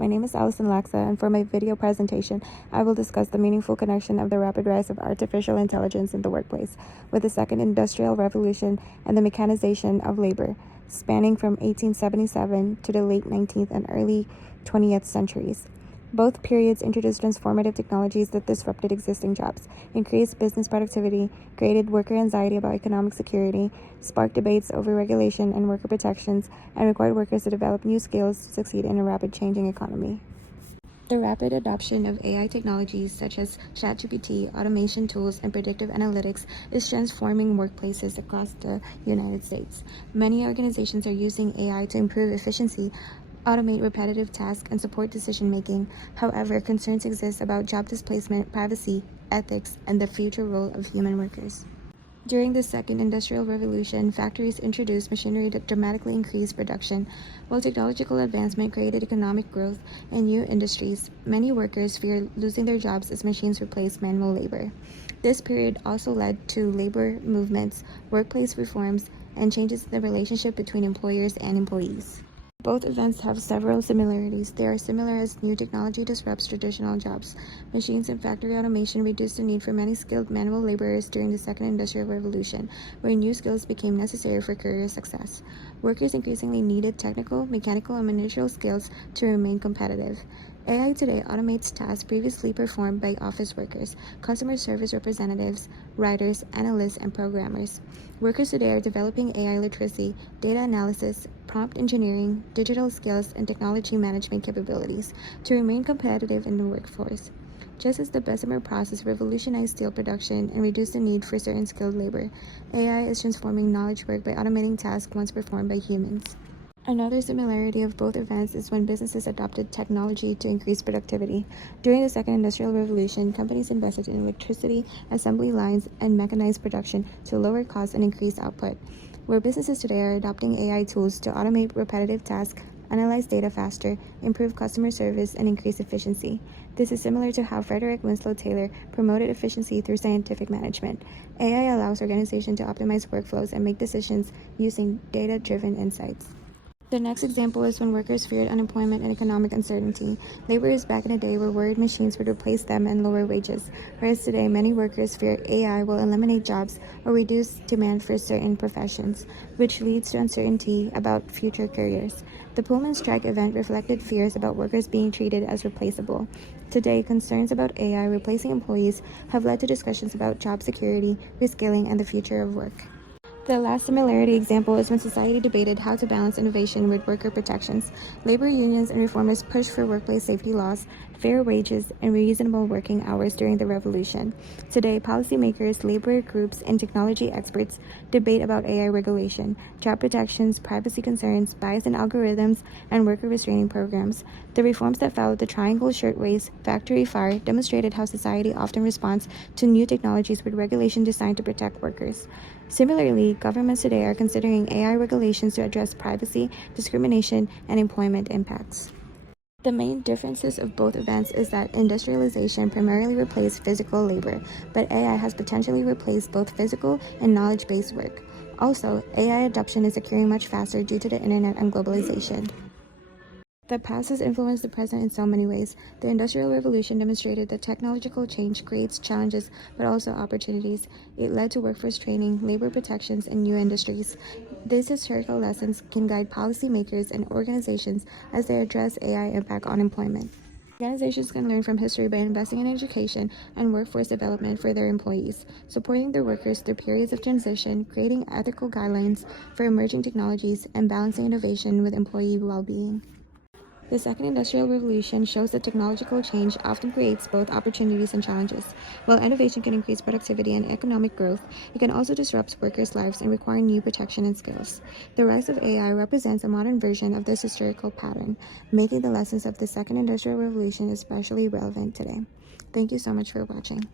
My name is Allison Laxa, and for my video presentation, I will discuss the meaningful connection of the rapid rise of artificial intelligence in the workplace with the second industrial revolution and the mechanization of labor, spanning from 1877 to the late 19th and early 20th centuries. Both periods introduced transformative technologies that disrupted existing jobs, increased business productivity, created worker anxiety about economic security, sparked debates over regulation and worker protections, and required workers to develop new skills to succeed in a rapid changing economy. The rapid adoption of AI technologies such as ChatGPT, automation tools, and predictive analytics is transforming workplaces across the United States. Many organizations are using AI to improve efficiency, automate repetitive tasks, and support decision-making. However, concerns exist about job displacement, privacy, ethics, and the future role of human workers. During the second industrial revolution, factories introduced machinery that dramatically increased production. While technological advancement created economic growth and new industries, many workers fear losing their jobs as machines replace manual labor. This period also led to labor movements, workplace reforms, and changes in the relationship between employers and employees. Both events have several similarities. They are similar as new technology disrupts traditional jobs. Machines and factory automation reduced the need for many skilled manual laborers during the Second Industrial Revolution, where new skills became necessary for career success. Workers increasingly needed technical, mechanical, and managerial skills to remain competitive. AI today automates tasks previously performed by office workers, customer service representatives, writers, analysts, and programmers. Workers today are developing AI literacy, data analysis, prompt engineering, digital skills, and technology management capabilities to remain competitive in the workforce. Just as the Bessemer process revolutionized steel production and reduced the need for certain skilled labor, AI is transforming knowledge work by automating tasks once performed by humans. Another similarity of both events is when businesses adopted technology to increase productivity. During the Second Industrial Revolution, companies invested in electricity, assembly lines, and mechanized production to lower costs and increase output. Where businesses today are adopting AI tools to automate repetitive tasks, analyze data faster, improve customer service, and increase efficiency. This is similar to how Frederick Winslow Taylor promoted efficiency through scientific management. AI allows organizations to optimize workflows and make decisions using data-driven insights. The next example is when workers feared unemployment and economic uncertainty. Laborers back in the day were worried machines would replace them and lower wages, whereas today many workers fear AI will eliminate jobs or reduce demand for certain professions, which leads to uncertainty about future careers. The Pullman strike event reflected fears about workers being treated as replaceable. Today, concerns about AI replacing employees have led to discussions about job security, reskilling, and the future of work. The last similarity example is when society debated how to balance innovation with worker protections. Labor unions and reformers pushed for workplace safety laws, fair wages, and reasonable working hours during the revolution. Today, policymakers, labor groups, and technology experts debate about AI regulation, job protections, privacy concerns, bias in algorithms, and worker restraining programs. The reforms that followed the Triangle Shirtwaist Factory Fire demonstrated how society often responds to new technologies with regulation designed to protect workers. Similarly, governments today are considering AI regulations to address privacy, discrimination, and employment impacts. The main differences of both events is that industrialization primarily replaced physical labor, but AI has potentially replaced both physical and knowledge-based work. Also, AI adoption is occurring much faster due to the internet and globalization. The past has influenced the present in so many ways. The Industrial Revolution demonstrated that technological change creates challenges but also opportunities. It led to workforce training, labor protections, and new industries. These historical lessons can guide policymakers and organizations as they address AI impact on employment. Organizations can learn from history by investing in education and workforce development for their employees, supporting their workers through periods of transition, creating ethical guidelines for emerging technologies, and balancing innovation with employee well-being. The Second Industrial Revolution shows that technological change often creates both opportunities and challenges. While innovation can increase productivity and economic growth, it can also disrupt workers' lives and require new protection and skills. The rise of AI represents a modern version of this historical pattern, making the lessons of the Second Industrial Revolution especially relevant today. Thank you so much for watching.